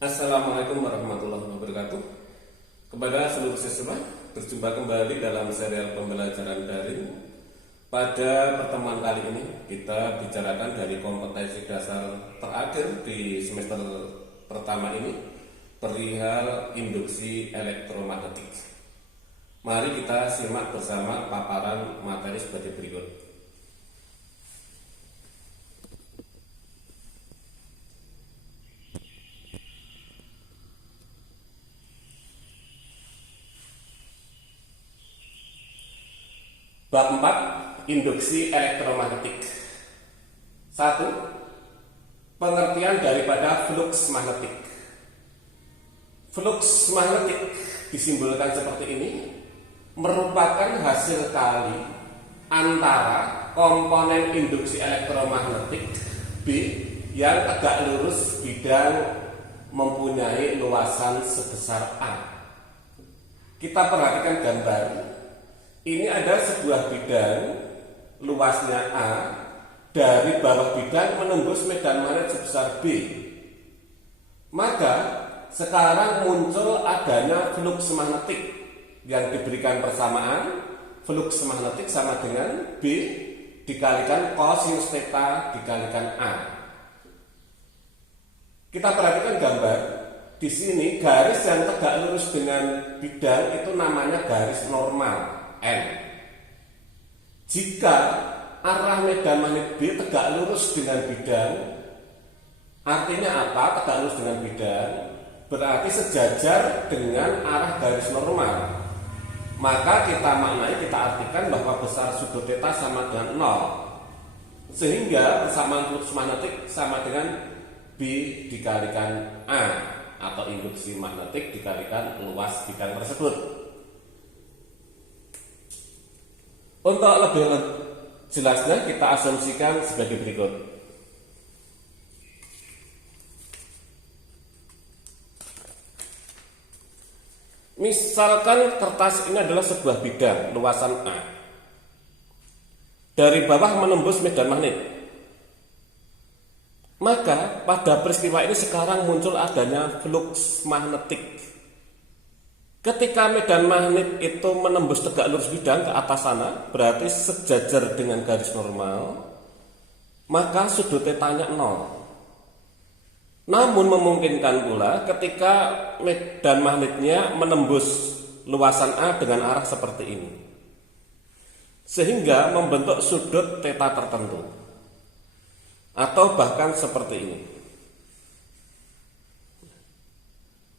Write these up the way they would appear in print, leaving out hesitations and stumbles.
Assalamualaikum warahmatullahi wabarakatuh. Kepada seluruh siswa, berjumpa kembali dalam serial pembelajaran daring. Pada pertemuan kali ini kita bicarakan dari kompetensi dasar terakhir di semester pertama ini, perihal induksi elektromagnetik. Mari kita simak bersama paparan materi sebagai berikut. Bab 4, induksi elektromagnetik. 1. Pengertian daripada fluks magnetik. Fluks magnetik disimbolkan seperti ini, merupakan hasil kali antara komponen induksi elektromagnetik B yang tegak lurus bidang mempunyai luasan sebesar A. Kita perhatikan gambar. Ini ada sebuah bidang luasnya A, dari bawah bidang menembus medan magnet sebesar B. Maka sekarang muncul adanya fluks magnetik yang diberikan persamaan. Fluks magnetik sama dengan B dikalikan cosinus theta dikalikan A. Kita perhatikan gambar. Di sini garis yang tegak lurus dengan bidang itu namanya garis normal N. Jika arah medan magnet B tegak lurus dengan bidang, artinya apa? Tegak lurus dengan bidang berarti sejajar dengan arah garis normal. Maka kita maknai, kita artikan bahwa besar sudut theta sama dengan 0. Sehingga persamaan fluks magnetik sama dengan B dikalikan A, atau induksi magnetik dikalikan luas bidang tersebut. Untuk lebih jelasnya kita asumsikan sebagai berikut. Misalkan kertas ini adalah sebuah bidang luasan A. Dari bawah menembus medan magnet. Maka pada peristiwa ini sekarang muncul adanya fluks magnetik. Ketika medan magnet itu menembus tegak lurus bidang ke atas sana, berarti sejajar dengan garis normal, maka sudut tetanya 0. Namun memungkinkan pula ketika medan magnetnya menembus luasan A dengan arah seperti ini, sehingga membentuk sudut theta tertentu, atau bahkan seperti ini.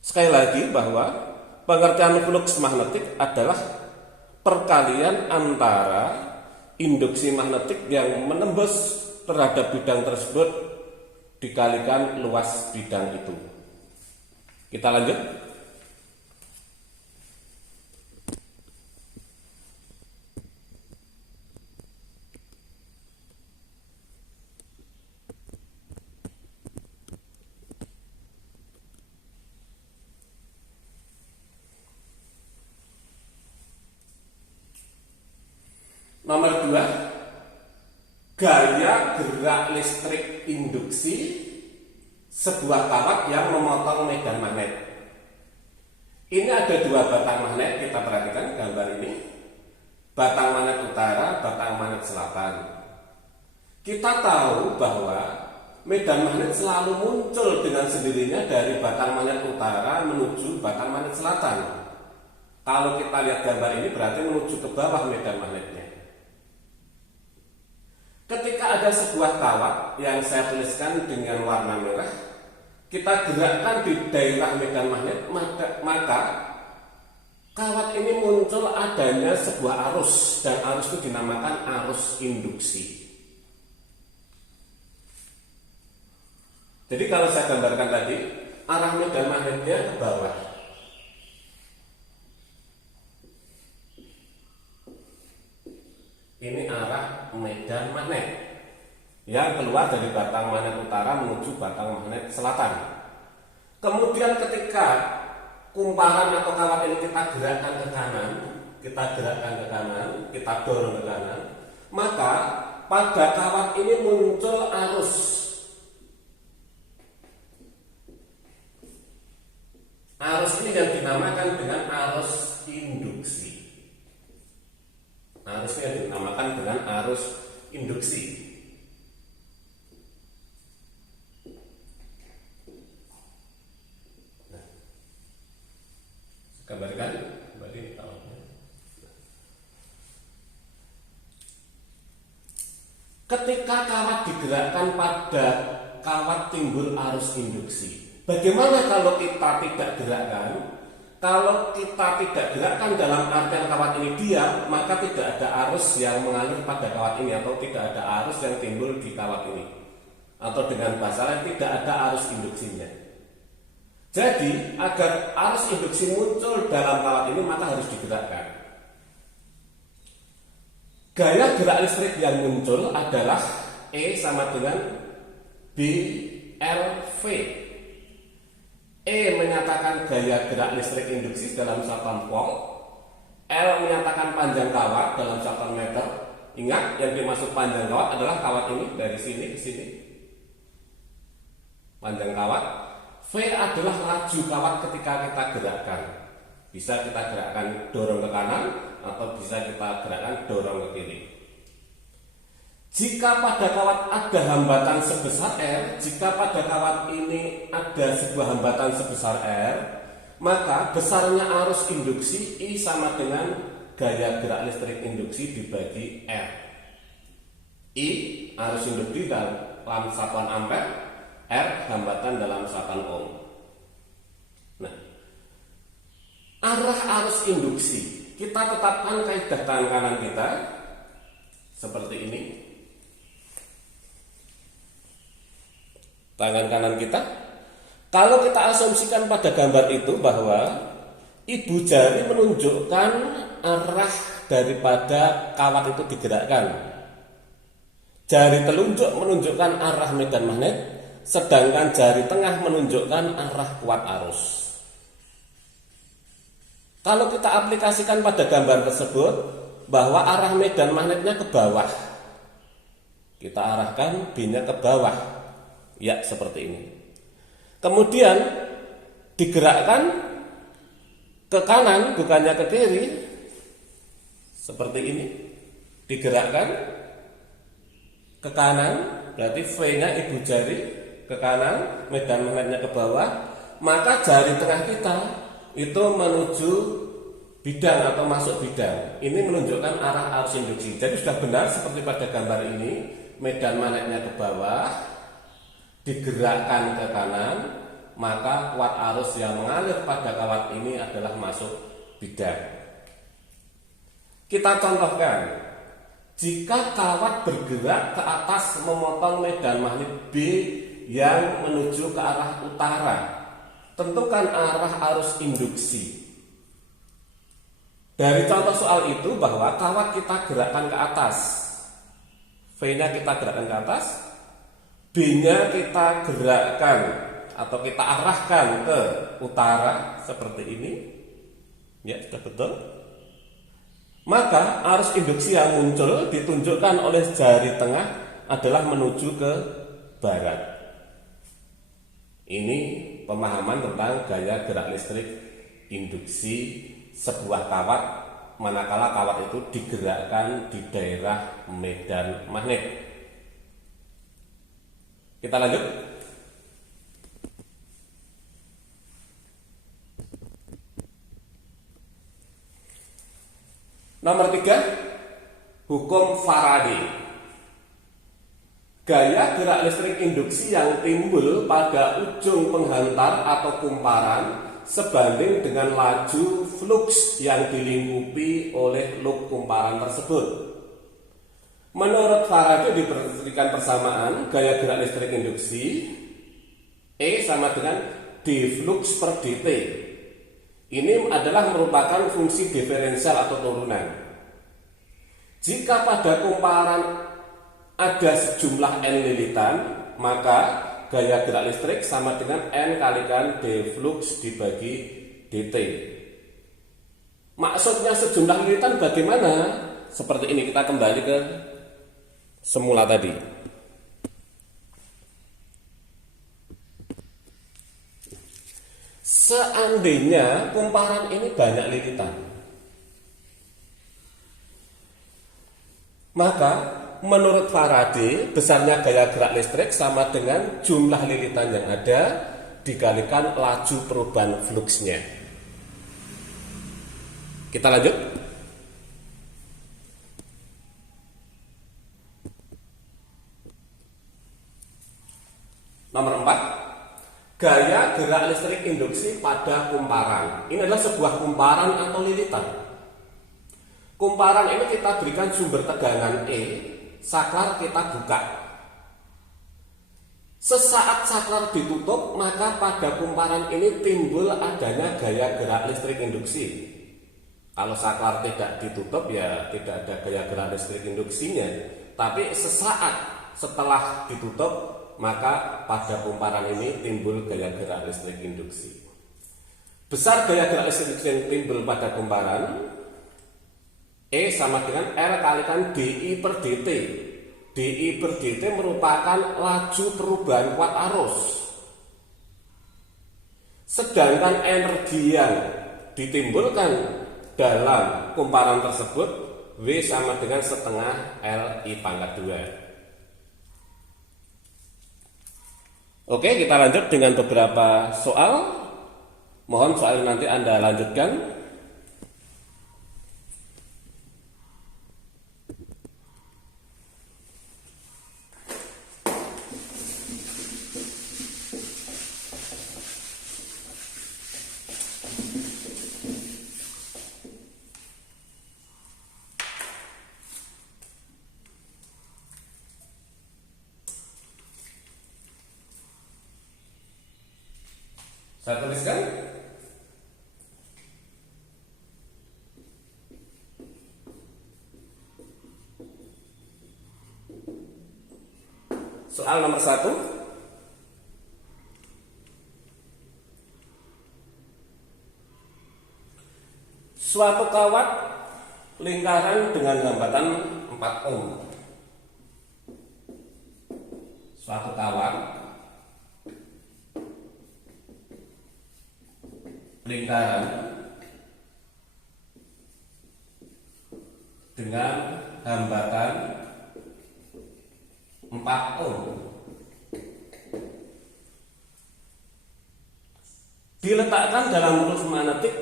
Sekali lagi bahwa pengertian fluks magnetik adalah perkalian antara induksi magnetik yang menembus terhadap bidang tersebut dikalikan luas bidang itu. Kita lanjut. Nomor 2, gaya gerak listrik induksi sebuah kawat yang memotong medan magnet. Ini ada dua batang magnet, kita perhatikan gambar ini. Batang magnet utara, batang magnet selatan. Kita tahu bahwa medan magnet selalu muncul dengan sendirinya dari batang magnet utara menuju batang magnet selatan. Kalau kita lihat gambar ini berarti menuju ke bawah medan magnetnya. Ketika ada sebuah kawat yang saya tuliskan dengan warna merah, kita gerakkan di daerah medan magnet, maka kawat ini muncul adanya sebuah arus, dan arus itu dinamakan arus induksi. Jadi kalau saya gambarkan tadi, arah medan magnetnya ke bawah. Ini arah medan magnet yang keluar dari batang magnet utara menuju batang magnet selatan. Kemudian ketika kumparan atau kawat ini kita gerakkan ke kanan, kita dorong ke kanan, maka pada kawat ini muncul arus dinamakan dengan arus induksi. Arusnya dinamakan dengan arus induksi. Nah, gambarkan kembali kawatnya. Ketika kawat digerakkan pada kawat timbul arus induksi. Bagaimana kalau kita tidak gerakkan? Kalau kita tidak gerakkan dalam artian kawat ini diam, maka tidak ada arus yang mengalir pada kawat ini, atau tidak ada arus yang timbul di kawat ini. Atau dengan bahasa lain, tidak ada arus induksinya. Jadi, agar arus induksi muncul dalam kawat ini, maka harus digerakkan. Gaya gerak listrik yang muncul adalah E sama dengan BLV. E menyatakan gaya gerak listrik induksi dalam satuan volt, L menyatakan panjang kawat dalam satuan meter. Ingat, yang dimaksud panjang kawat adalah kawat ini dari sini ke sini. Panjang kawat. V adalah laju kawat ketika kita gerakkan. Bisa kita gerakkan dorong ke kanan atau bisa kita gerakkan dorong ke kiri. Jika pada kawat ada hambatan sebesar R, jika pada kawat ini ada sebuah hambatan sebesar R, maka besarnya arus induksi I sama dengan gaya gerak listrik induksi dibagi R. I arus induksi dalam satuan ampere, R hambatan dalam satuan ohm. Nah, arah arus induksi kita tetapkan kaidah tangan kanan kita seperti ini. Tangan kanan kita, kalau kita asumsikan pada gambar itu bahwa ibu jari menunjukkan arah daripada kawat itu digerakkan, jari telunjuk menunjukkan arah medan magnet, sedangkan jari tengah menunjukkan arah kuat arus. Kalau kita aplikasikan pada gambar tersebut bahwa arah medan magnetnya ke bawah, kita arahkan B-nya ke bawah. Ya, seperti ini. Kemudian digerakkan ke kanan, bukannya ke kiri. Seperti ini. Digerakkan ke kanan, berarti V-nya ibu jari ke kanan, medan magnetnya ke bawah, maka jari tengah kita itu menuju bidang atau masuk bidang. Ini menunjukkan arah arus induksi. Jadi sudah benar seperti pada gambar ini, medan magnetnya ke bawah, digerakkan ke kanan, maka kuat arus yang mengalir pada kawat ini adalah masuk bidang. Kita contohkan, jika kawat bergerak ke atas memotong medan magnet B yang menuju ke arah utara, tentukan arah arus induksi. Dari contoh soal itu bahwa kawat kita gerakkan ke atas, V-nya kita gerakkan ke atas, B-nya kita gerakkan atau kita arahkan ke utara seperti ini. Ya, sudah betul. Maka arus induksi yang muncul ditunjukkan oleh jari tengah adalah menuju ke barat. Ini pemahaman tentang gaya gerak listrik induksi sebuah kawat manakala kawat itu digerakkan di daerah medan magnet. Kita lanjut. Nomor 3, hukum Faraday. Gaya gerak listrik induksi yang timbul pada ujung penghantar atau kumparan sebanding dengan laju flux yang dilingkupi oleh loop kumparan tersebut. Menurut Faraday diberikan persamaan gaya gerak listrik induksi E sama dengan d flux per dt. Ini adalah merupakan fungsi diferensial atau turunan. Jika pada kumparan ada sejumlah n lilitan, maka gaya gerak listrik sama dengan n kalikan d flux dibagi dt. Maksudnya sejumlah lilitan bagaimana? Seperti ini, kita kembali ke semula tadi. Seandainya kumparan ini banyak lilitan, maka menurut Faraday besarnya gaya gerak listrik sama dengan jumlah lilitan yang ada dikalikan laju perubahan fluksnya. Kita lanjut. Nomor 4, gaya gerak listrik induksi pada kumparan. Ini adalah sebuah kumparan atau lilitan. Kumparan ini kita berikan sumber tegangan E, saklar kita buka. Sesaat saklar ditutup, maka pada kumparan ini timbul adanya gaya gerak listrik induksi. Kalau saklar tidak ditutup, ya tidak ada gaya gerak listrik induksinya. Tapi sesaat setelah ditutup, maka pada kumparan ini timbul gaya gerak listrik induksi. Besar gaya gerak listrik yang timbul pada kumparan E sama dengan R kalikan DI per DT. DI per DT merupakan laju perubahan kuat arus. Sedangkan energi yang ditimbulkan dalam kumparan tersebut W sama dengan setengah LI pangkat 2. Oke, kita lanjut dengan beberapa soal. Mohon soal nanti Anda lanjutkan. Saya tuliskan. Soal nomor 1. Suatu kawat lingkaran dengan hambatan 4 ohm. Suatu kawat lingkaran dengan hambatan 4 ohm diletakkan dalam mulus magnetik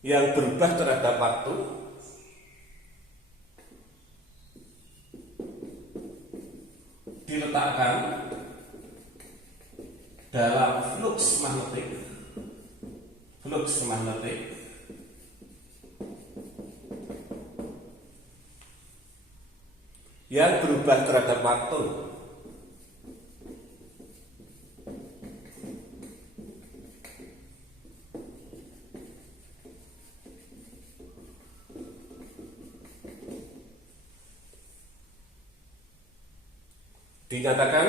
yang berubah terhadap waktu diletakkan dalam flux magnetik yang berubah terhadap waktu. Dinyatakan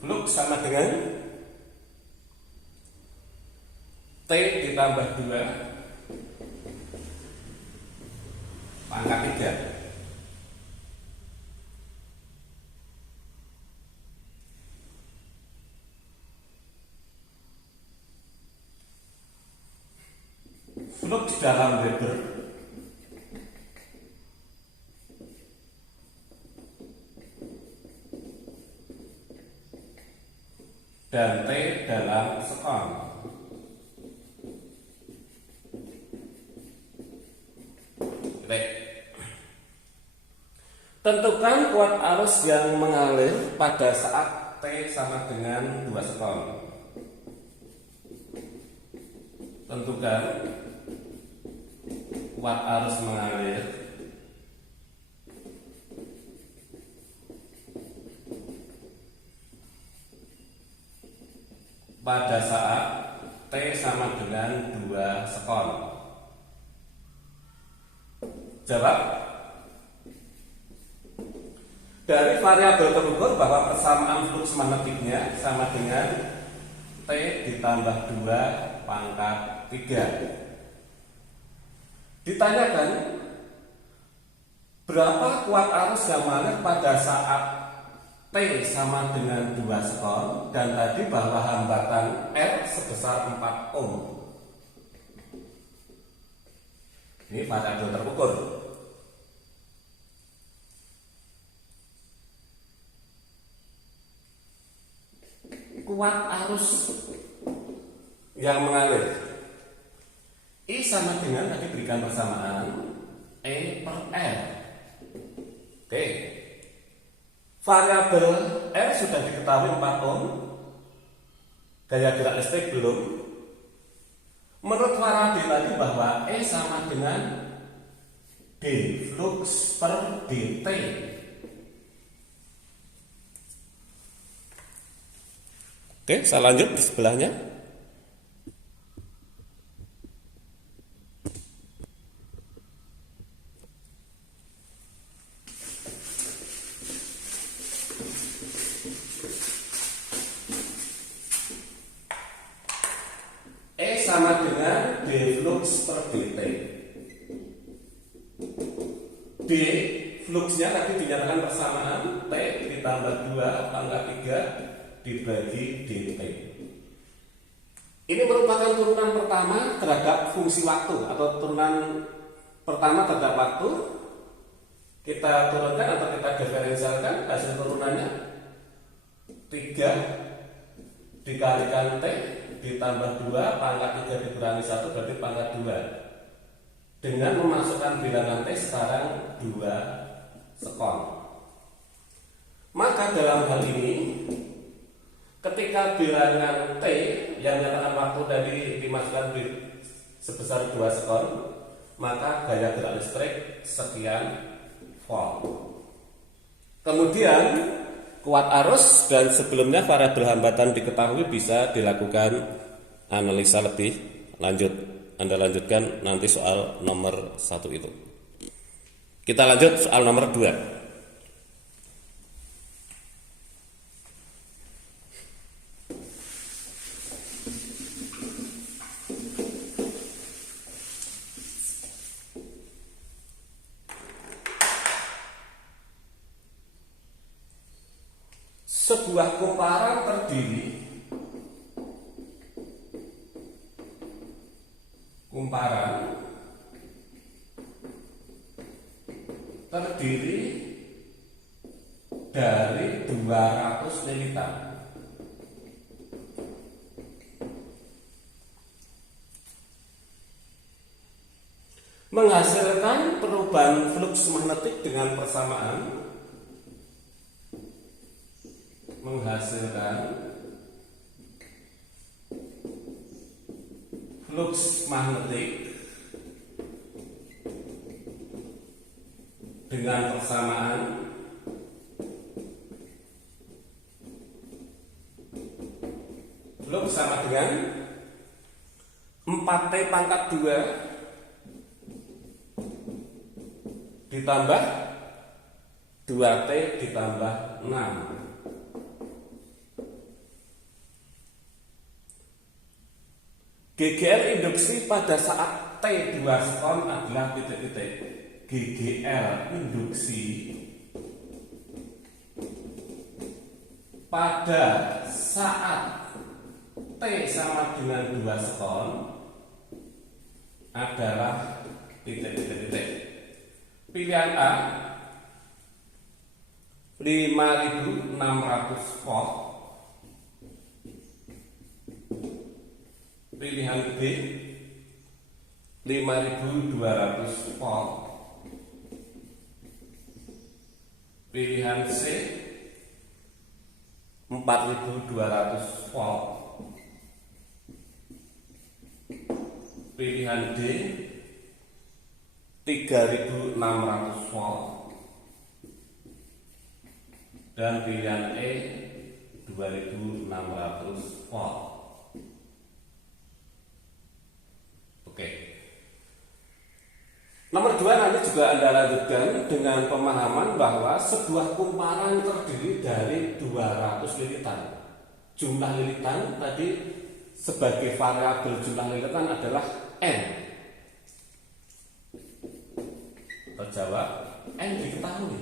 flux sama dengan T ditambah 2 pangkat 3. Flux dalam Weber dan T dalam sekon. Tentukan kuat arus yang mengalir pada saat T sama dengan 2 sekon. Tentukan kuat arus mengalir pada saat T sama dengan 2 sekon. Jawab. Dari variabel terukur bahwa persamaan flux magnetiknya sama dengan T ditambah 2 pangkat 3. Ditanyakan Berapa kuat arus yang mengalir pada saat T sama dengan 2 sekon, dan tadi bahwa hambatan R sebesar 4 ohm. Ini variabel terukur. Kuat arus yang mengalir I sama dengan tadi berikan persamaan E per R. Oke, variabel R sudah diketahui 4 ohm, gaya gerak listrik belum. Menurut Faraday tadi bahwa E sama dengan D flux per dt. Oke, saya lanjut di sebelahnya. E sama dengan D flux per dt. D fluxnya tadi dinyatakan persamaan T ditambah 2 pangkat 3 dibagi dt. Ini merupakan turunan pertama terhadap fungsi waktu, atau turunan pertama terhadap waktu. Kita turunkan atau kita diferensialkan hasil turunannya 3 dikalikan T ditambah 2 pangkat 3 dikurangi 1 berarti pangkat 2, dengan memasukkan bilangan T sekarang 2 sekon. Maka dalam hal ini ketika bilangan T yang menyatakan waktu tadi dimasukkan sebesar 2 sekon, maka gaya gerak listrik sekian volt. Kemudian kuat arus dan sebelumnya variabel hambatan diketahui, bisa dilakukan analisa lebih lanjut. Anda lanjutkan nanti soal nomor 1 itu. Kita lanjut soal nomor 2. Sebuah kumparan terdiri dari 200 lilitan. Menghasilkan perubahan flux magnetik dengan persamaan flux magnetik dengan persamaan flux sama dengan 4T pangkat 2 ditambah 2T ditambah 6. GGL induksi pada saat T 2 sekon adalah titik-titik. GGL induksi pada saat T sama dengan 2 sekon adalah titik-titik. Pilihan A 5600 volt. Pilihan B 5200 volt. Pilihan C 4200 volt. Pilihan D 3600 volt. Dan pilihan E 2600 volt. Nomor 2 nanti juga Anda lanjutkan dengan pemahaman bahwa sebuah kumparan terdiri dari 200 lilitan. Jumlah lilitan tadi sebagai variabel jumlah lilitan adalah N. Terjawab N diketahui.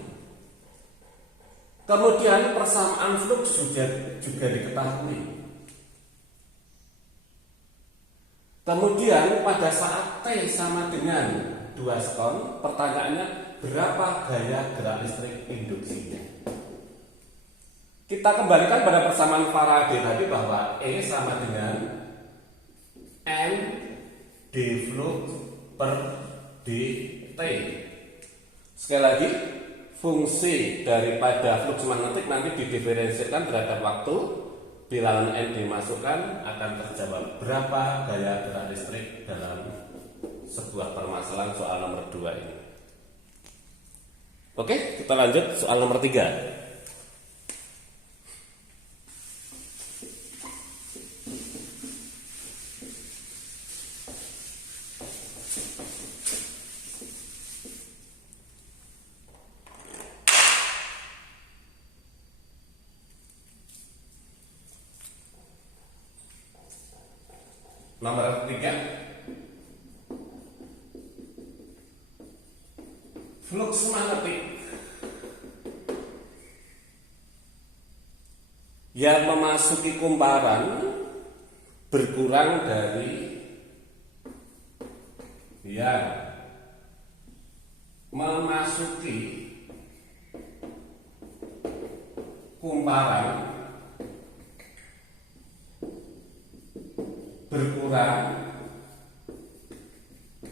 Kemudian persamaan flux juga diketahui. Kemudian pada saat T sama dengan 2 sekon, pertanyaannya berapa gaya gerak listrik induksinya? Kita kembalikan pada persamaan Faraday tadi bahwa E sama dengan N d flux per dt. Sekali lagi, fungsi daripada flux magnetik nanti didiferensiasikan terhadap waktu. Bilangan N dimasukkan akan terjawab berapa gaya gerak listrik dalam sebuah permasalahan soal nomor 2 ini. Oke, kita lanjut soal nomor 3. Nomor 3, flux magnetik yang memasuki kumparan berkurang dari yang memasuki kumparan berkurang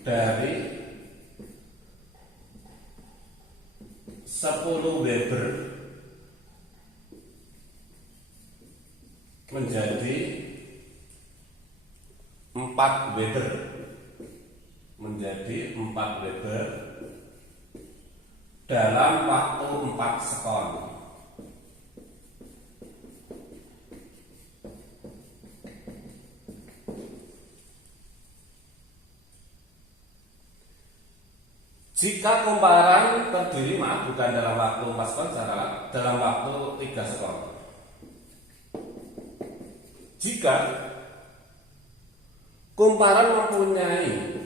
dari 10 Weber menjadi 4 Weber dalam waktu 4 sekon. Jika kumparan terdiri bukan dalam waktu 4 sekon, dalam waktu 3 sekon. Jika kumparan mempunyai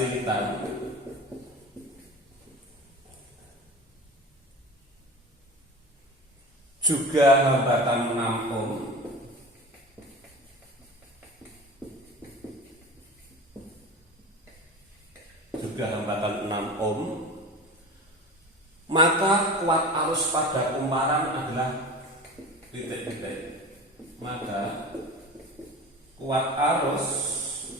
lilitan juga hambatan 6 ohm, maka kuat arus pada kumparan adalah titik-titik. Maka kuat arus